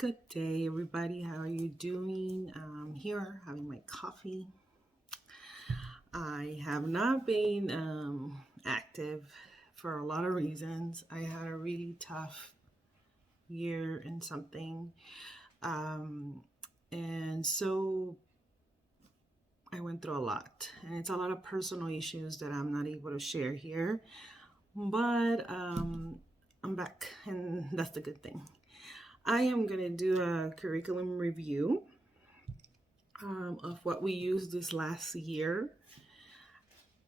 Good day, everybody. How are you doing? I'm here having my coffee. I have not been active for a lot of reasons. I had a really tough year and something. Um, and so I went through a lot. And it's a lot of personal issues that I'm not able to share here. But I'm back, and that's the good thing. I am going to do a curriculum review of what we used this last year,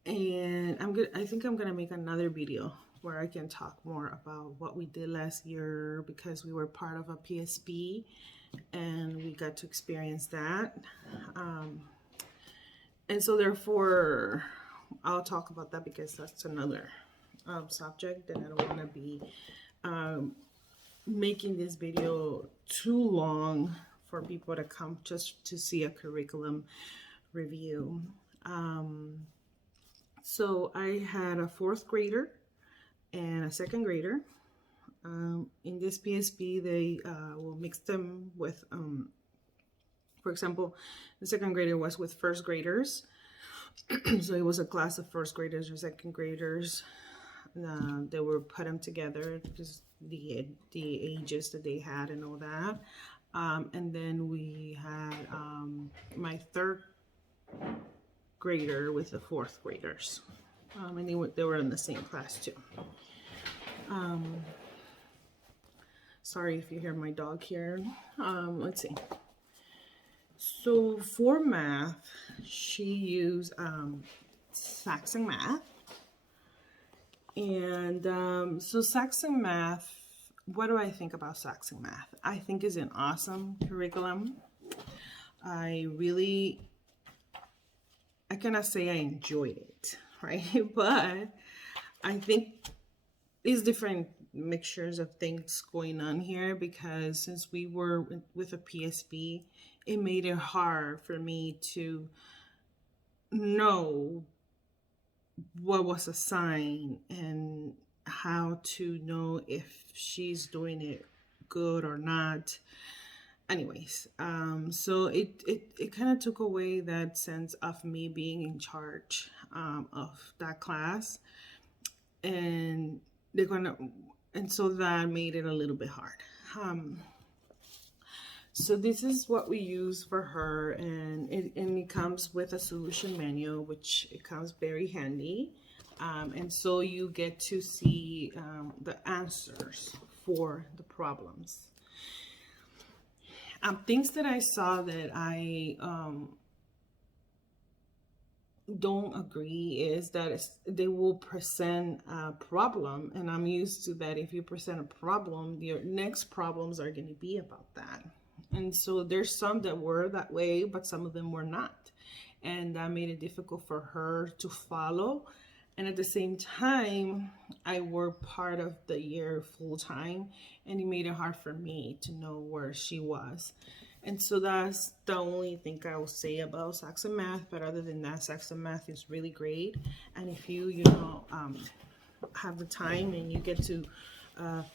and I think I'm gonna make another video where I can talk more about what we did last year because we were part of a PSP and we got to experience that. Um, and so therefore, I'll talk about that because that's another subject, and I don't want to be um, making this video too long for people to come just to see a curriculum review. Um, so I had a fourth grader and a second grader. In this PSP, they will mix them with, for example, the second grader was with first graders. So it was a class of first graders or second graders. They were put them together, just the ages that they had and all that. And then we had my third grader with the fourth graders. And they were in the same class too. Sorry if you hear my dog here. Let's see. So for math, she used Saxon Math. And so Saxon Math, what do I think about Saxon Math? I think is an awesome curriculum. I cannot say I enjoyed it, right? But I think it's different mixtures of things going on here because since we were with a PSP, it made it hard for me to know what was assigned and how to know if she's doing it good or not. Anyways, so it kind of took away that sense of me being in charge of that class, and they're gonna, and so that made it a little bit hard. So this is what we use for her, and it comes with a solution manual, which it comes very handy. And so you get to see the answers for the problems. Things that I saw that I don't agree is that they will present a problem, and I'm used to that. If you present a problem, your next problems are going to be about that. And so there's some that were that way, but some of them were not, and that made it difficult for her to follow. And at the same time, I worked part of the year full time, and it made it hard for me to know where she was. And so that's the only thing I will say about Saxon Math. But other than that, Saxon Math is really great. And if you have the time and you get to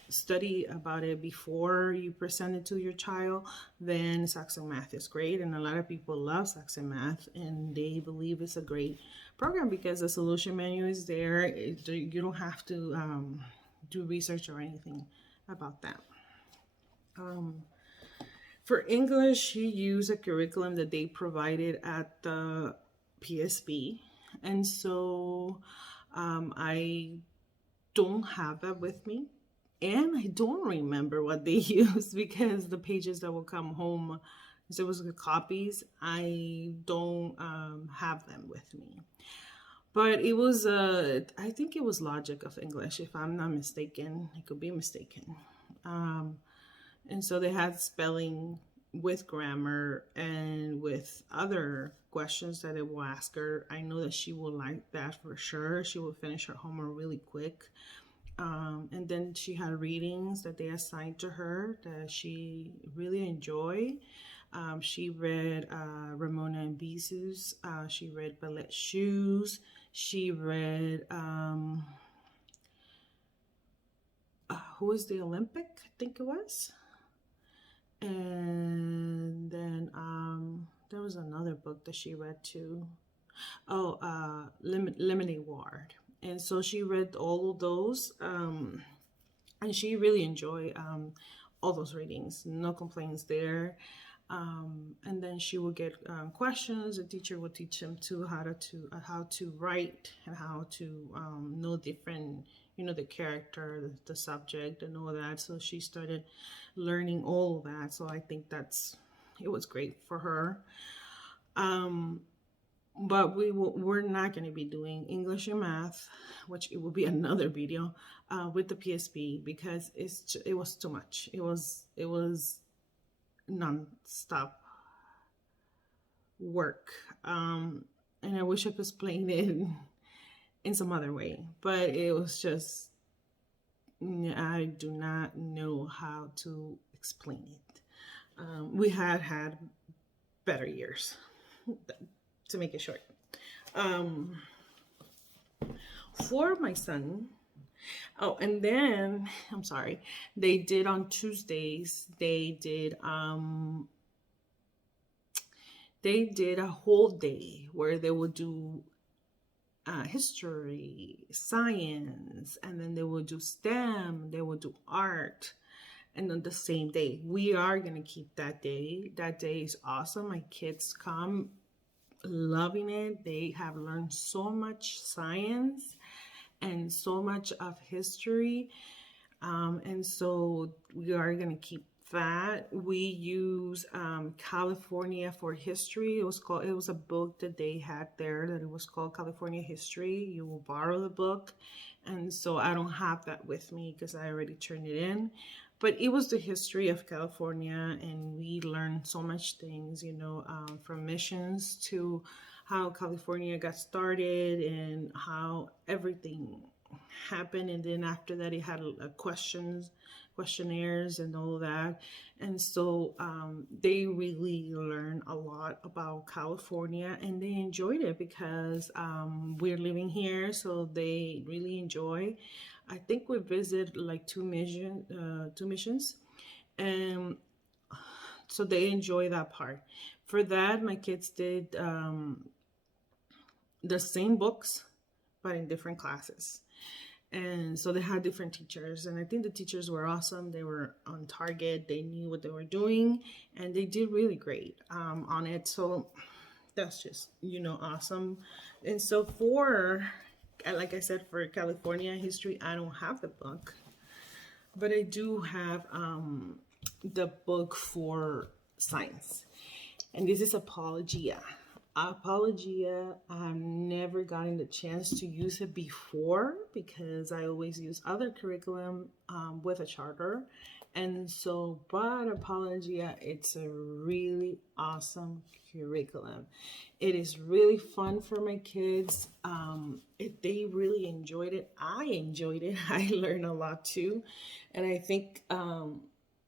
study about it before you present it to your child, then Saxon Math is great. And a lot of people love Saxon Math, and they believe it's a great program because the solution manual is there. You don't have to do research or anything about that. For English, she used a curriculum that they provided at the PSB. And so I don't have that with me. And I don't remember what they used because the pages that will come home, there was copies, I don't have them with me. But it was, I think it was Logic of English, if I'm not mistaken. I could be mistaken. And so they had spelling with grammar and with other questions that it will ask her. I know that she will like that for sure. She will finish her homework really quick. And then she had readings that they assigned to her that she really enjoyed. She read Ramona and Bisous. She read Ballet Shoes. She read Who is the Olympic? I think it was. And then there was another book that she read too. Oh, Lemonade Ward. And so she read all of those, and she really enjoyed all those readings. No complaints there. And then she would get questions. The teacher would teach them to how to write and how to know different, the character, the subject, and all that. So she started learning all of that. So I think it was great for her. But we're not going to be doing English and math, which it will be another video with the PSP, because it was too much. It was non-stop work, and I wish I could explain it in some other way, but it was just, I do not know how to explain it. We had better years, to make it short. For my son, oh, and then I'm sorry, they did on Tuesdays, they did a whole day where they would do history, science, and then they would do STEM, they would do art, and on the same day. We are gonna keep that day. That day is awesome. My kids come loving it. They have learned so much science and so much of history, and so we are going to keep that. We use California for History. It was a book that they had there that it was called California History. You will borrow the book, and so I don't have that with me because I already turned it in. But it was the history of California, and we learned so much things, from missions to how California got started and how everything happened. And then after that, it had questionnaires and all of that. And so they really learned a lot about California, and they enjoyed it because we're living here, so they really enjoy. I think we visited like two missions, and so they enjoy that part. For that, my kids did the same books, but in different classes. And so they had different teachers, and I think the teachers were awesome. They were on target. They knew what they were doing, and they did really great on it. So that's just, awesome. And so like I said, for California history, I don't have the book, but I do have the book for science, and this is Apologia. Apologia, I've never gotten the chance to use it before because I always use other curriculum with a charter. And so, but Apologia, it's a really awesome curriculum. It is really fun for my kids. They really enjoyed it. I enjoyed it. I learned a lot too. And I think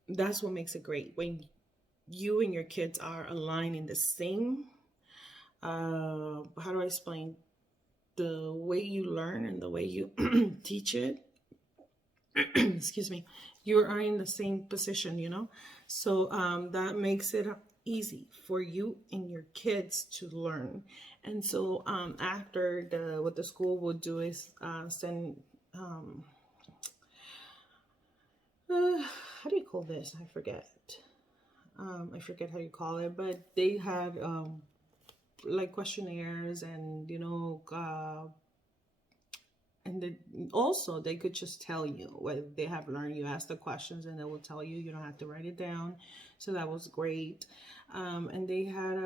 that's what makes it great. When you and your kids are aligned in the same how do I explain, the way you learn and the way you teach it, excuse me, you are in the same position, so that makes it easy for you and your kids to learn. And so after what the school would do is send how do you call this? I forget how you call it, but they had like questionnaires, and and then also they could just tell you what they have learned. You ask the questions and they will tell you. You don't have to write it down. So that was great. And they had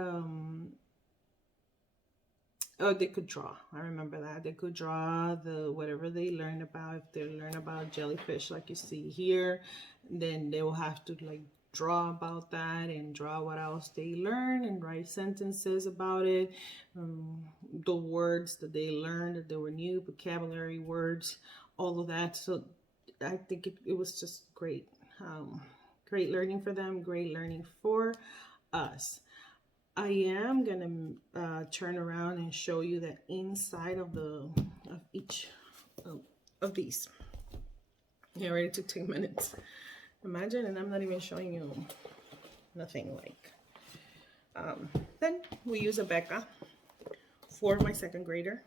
they could draw. I remember that they could draw whatever they learned about. If they learn about jellyfish, like you see here, then they will have to like draw about that and draw what else they learn and write sentences about it. The words that they learned, that they were new vocabulary words, all of that. So I think it was just great. Great learning for them, great learning for us. I am gonna turn around and show you the inside of each of these. Yeah, ready to take minutes. Imagine, and I'm not even showing you nothing like. Then we use Abeka for my second grader.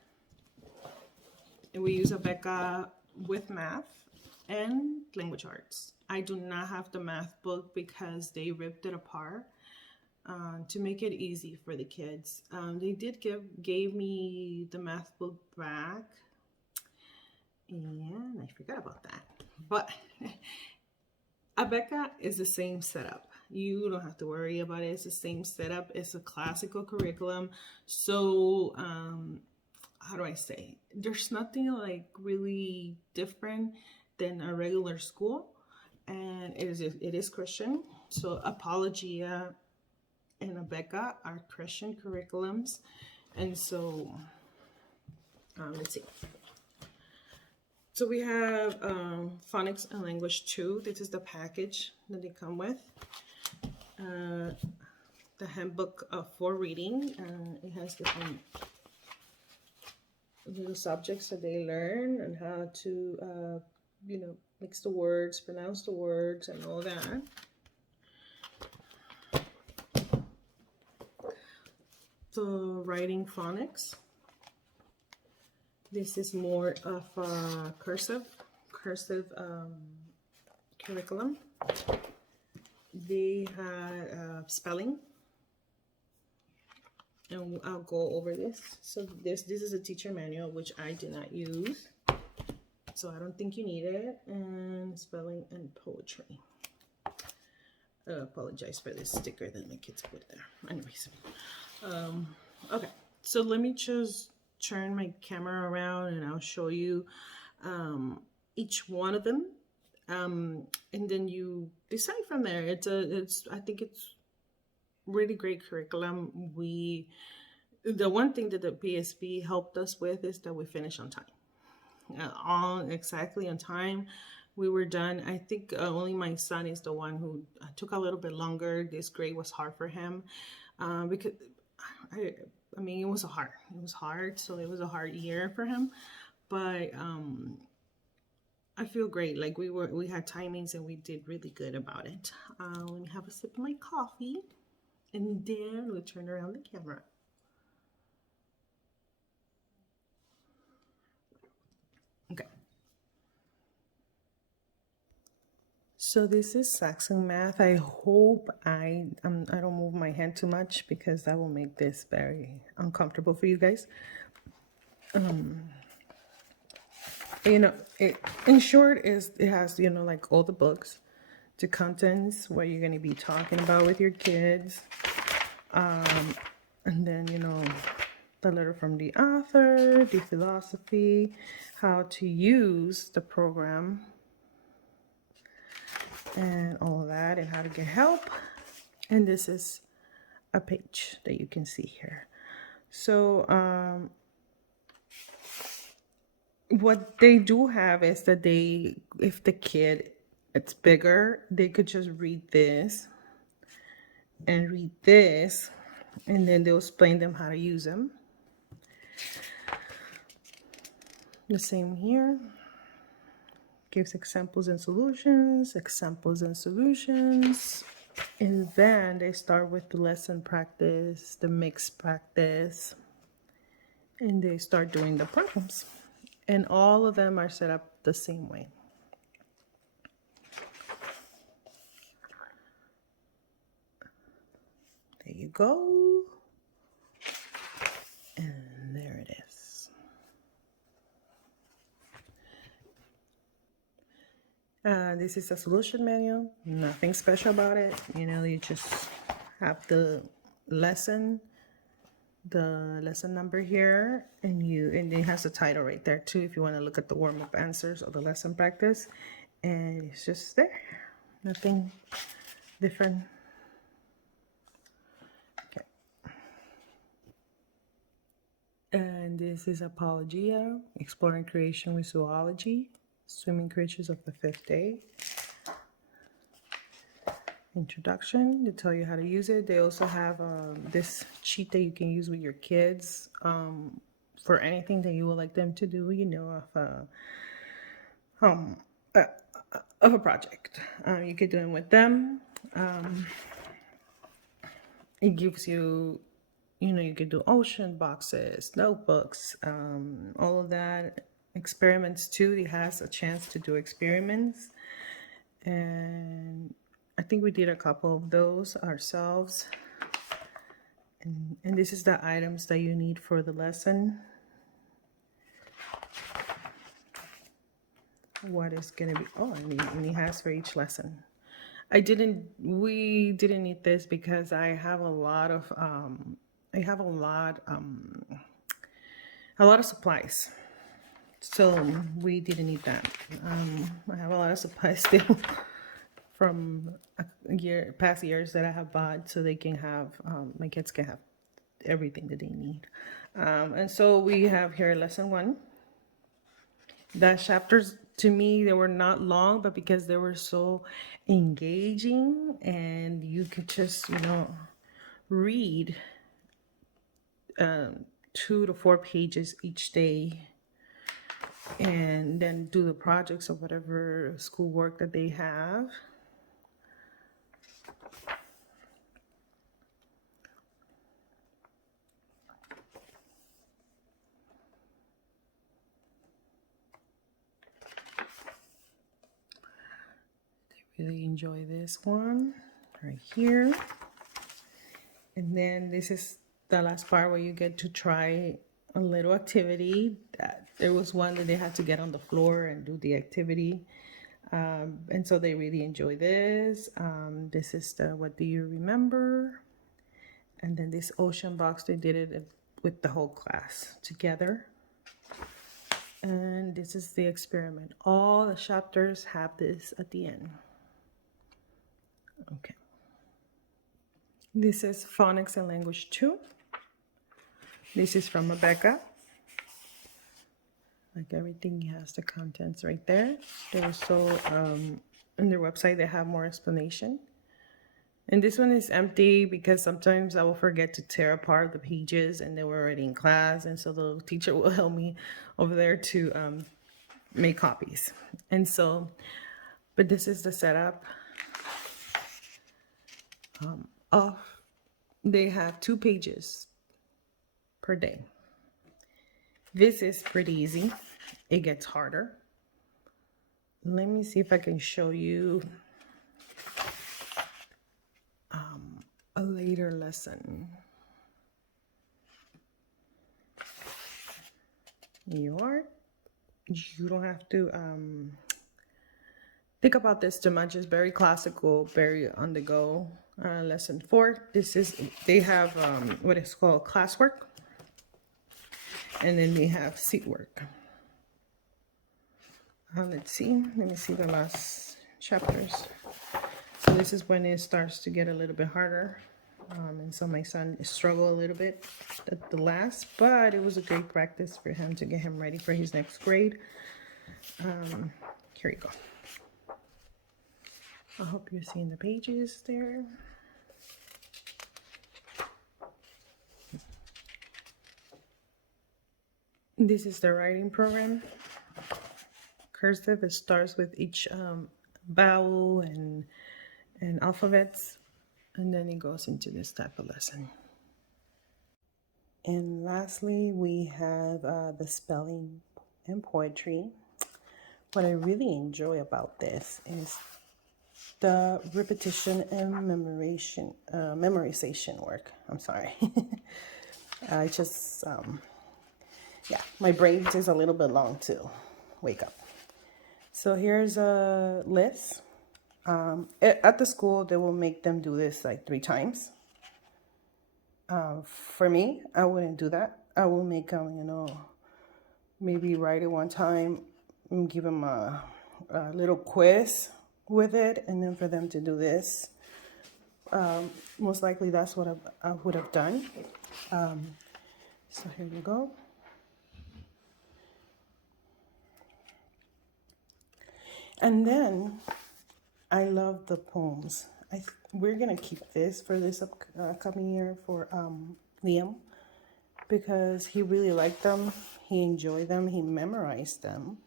And we use Abeka with math and language arts. I do not have the math book because they ripped it apart to make it easy for the kids. They did gave me the math book back, and I forgot about that. But Abeka is the same setup. You don't have to worry about it. It's the same setup. It's a classical curriculum. So how do I say? There's nothing like really different than a regular school, and it is Christian. So Apologia and Abeka are Christian curriculums, and so let's see. So we have phonics and language 2. This is the package that they come with. The handbook for reading. It has different little subjects that they learn and how to, mix the words, pronounce the words, and all that. The writing phonics. This is more of a cursive curriculum. They had spelling, and I'll go over this. So this is a teacher manual, which I did not use, so I don't think you need it. And spelling and poetry. I apologize for this sticker that my kids put there. Anyways, okay, so let me just turn my camera around and I'll show you each one of them, and then you decide from there. I think it's really great curriculum. The one thing that the PSP helped us with is that we finish on time, exactly on time. We were done. I think only my son is the one who took a little bit longer. This grade was hard for him because I mean, it was hard. So it was a hard year for him, but I feel great. Like we had timings and we did really good about it. Let me have a sip of my coffee, and then we'll turn around the camera. Okay. So this is Saxon Math. I hope I don't move my hand too much because that will make this very uncomfortable for you guys. In short, it has like all the books, the contents, what you're gonna be talking about with your kids, and then the letter from the author, the philosophy, how to use the program, and all of that, and how to get help. And this is a page that you can see here. So what they do have is that if the kid it's bigger, they could just read this and read this, and then they'll explain them how to use them. The same here. Gives examples and solutions, and then they start with the lesson practice, the mixed practice, and they start doing the problems. And all of them are set up the same way. There you go. And there it is. This is a solution manual. Nothing special about it. You just have the lesson number here, and it has the title right there too if you want to look at the warm-up answers or the lesson practice, and it's just there. Nothing different. Okay. And this is Apologia, Exploring Creation with Zoology, Swimming Creatures of the Fifth Day. Introduction to tell you how to use it. They also have this sheet that you can use with your kids for anything that you would like them to do, of a project. You could do it with them. it gives you, you know, you could do ocean boxes, notebooks, all of that. Experiments too. It has a chance to do experiments. And I think we did a couple of those ourselves. And this is the items that you need for the lesson. What is going to be, oh, and it has for each lesson. We didn't need this because I have a lot of, I have a lot of supplies. So we didn't need that. I have a lot of supplies still from past years that I have bought, so they can have, my kids can have everything that they need. And so we have here lesson 1. The chapters, to me, they were not long, but because they were so engaging and you could just, you know, read 2 to 4 pages each day and then do the projects or whatever schoolwork that they have. Really enjoy this one right here. And then this is the last part where you get to try a little activity. There was one that they had to get on the floor and do the activity. And so they really enjoy this. This is the what do you remember? And then this ocean box, they did it with the whole class together. And this is the experiment. All the chapters have this at the end. Okay. This is Phonics and Language 2. This is from Rebecca. Like everything has the contents right there. They also, on their website, they have more explanation. And this one is empty because sometimes I will forget to tear apart the pages and they were already in class. And so the teacher will help me over there to make copies. And so, but this is the setup. They have 2 pages per day. This is pretty easy. It gets harder. Let me see if I can show you a later lesson. You don't have to think about this too much. It's very classical, very on the go. Lesson 4. They have what is called classwork. And then they have seat work. Let me see the last chapters. So this is when it starts to get a little bit harder. And so my son struggled a little bit at the last, but it was a great practice for him to get him ready for his next grade. Here you go. I hope you're seeing the pages there. This is the writing program. Cursive, it starts with each vowel and alphabets, and then it goes into this type of lesson. And lastly, we have the spelling and poetry. What I really enjoy about this is the repetition and memorization work. I'm sorry. I just, yeah, my brain is a little bit long to wake up. So here's a list. At the school, they will make them do this like 3 times. For me, I wouldn't do that. I will make them, you know, maybe write it 1 time and give them a little quiz with it, and then for them to do this. Most likely that's what I would have done. So here you go. And then I love the poems. We're gonna keep this for this upcoming year for Liam, because he really liked them, he enjoyed them, he memorized them.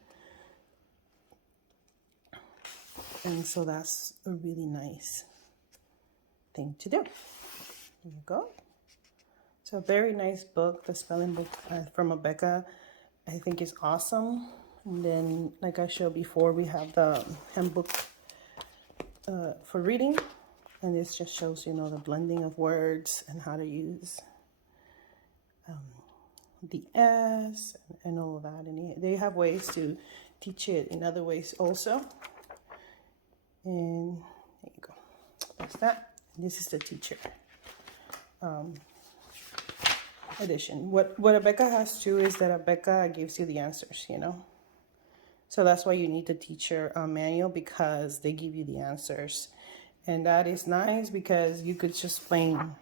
And so that's a really nice thing to do. There you go. It's a very nice book. The spelling book from Abeka, I think is awesome. And then, like I showed before, we have the handbook for reading. And this just shows, you know, the blending of words and how to use the S and all of that. And they have ways to teach it in other ways also. And there you go. That's that. This is the teacher edition. What Abeka has too is that Abeka gives you the answers, you know. So that's why you need the teacher manual, because they give you the answers. And that is nice because you could just explain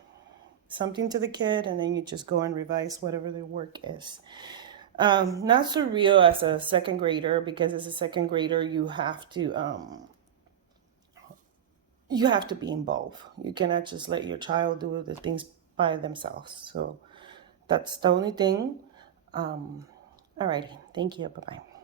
something to the kid and then you just go and revise whatever the work is. Not so real as a second grader, because as a second grader you have to be involved. You cannot just let your child do the things by themselves. So that's the only thing. Alrighty, thank you, bye-bye.